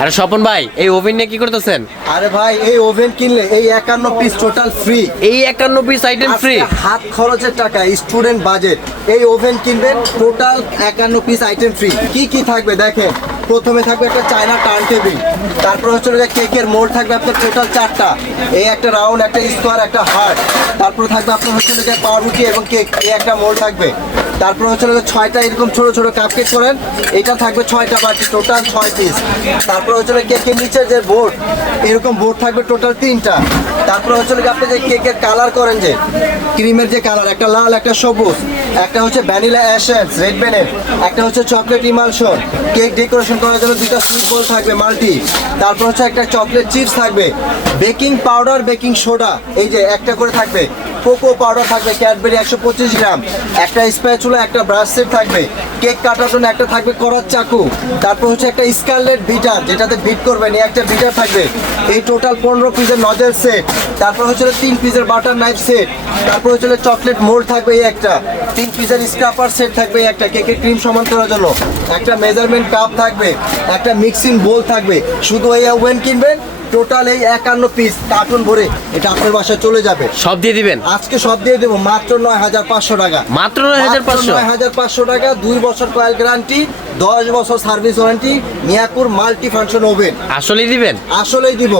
আরে স্বপন ভাই এই ওভেন নিয়ে কি করতেছেন? আরে ভাই এই ওভেন কিনলে এই একান্ন পিস টোটাল ফ্রি এই একান্ন পিস আইটেম ফ্রি হাত খরচের টাকা স্টুডেন্ট বাজেট এই ওভেন কিনবেন টোটাল একান্ন পিস আইটেম ফ্রি কি কি থাকবে দেখেন? প্রথমে থাকবে একটা চায়না টার্ন টেবিল তারপর হচ্ছে কেকের মোল্ড থাকবে আপনার টোটাল চারটা। এই একটা রাউন্ড একটা স্কোয়ার একটা হার্ট তারপর থাকবে আপনার হচ্ছে যে পাউরুটি এবং কেক এই একটা মোল্ড থাকবে। তারপর হচ্ছে ছয়টা এরকম ছোট ছোট কাপ কেক করেন। এটা থাকবে ছয়টা বাটি টোটাল ছয় পিস তারপর হচ্ছে কেকের নিচে যে বোর্ড এরকম বোর্ড থাকবে টোটাল তিনটা। তারপর হচ্ছে আপনি যে কেকের কালার করেন যে ক্রিমের যে কালার একটা লাল, একটা সবুজ, একটা হচ্ছে ভ্যানিলা অ্যাশেন্স রেড বেনেট একটা হচ্ছে চকলেট ইমালশন কেক ডেকোরেশন করার জন্য দুটা সুইট বল থাকবে মাল্টি তারপর হচ্ছে একটা চকলেট চিপস থাকবে বেকিং পাউডার বেকিং সোডা এই যে একটা করে থাকবে। কোকো পাউডার থাকবে ক্যাডবেরি একশো পঁচিশ গ্রাম, একটা স্প্যাচুলা একটা ব্রাশ সেট থাকবে কেক কাটার জন্য একটা থাকবে করার চাকু, তারপর হচ্ছে একটা স্কারলেট বিটার যেটাতে বিট করবেন এই একটা বিটার থাকবে, এই টোটাল পনেরো পিসের নজেল সেট তারপর হচ্ছে তিন পিসের বাটার নাইফ সেট তারপর হচ্ছে চকলেট মোল্ড থাকবে এই একটা, তিন পিসের স্ক্রাপার সেট থাকবে একটা কেকের ক্রিম সমান করার জন্য, একটা মেজারমেন্ট কাপ থাকবে, একটা মিক্সিং বোল থাকবে, শুধু এই ওভেন কিনবেন টোটাল এই একান্ন পিস কার্টুন ভরে এটা আপনার বাসায় চলে যাবে। সব দিয়ে দিবেন? আজকে সব দিয়ে দেবো মাত্র নয় হাজার পাঁচশো টাকা। মাত্র নয় হাজার পাঁচশো? নয় হাজার পাঁচশো টাকা দুই বছর কয়েল গ্যারান্টি দশ বছর সার্ভিস ওয়ারেন্টি মিয়াকুর মাল্টি ফাংশন ওভেন আসলেই দিবেন? আসলেই দিব।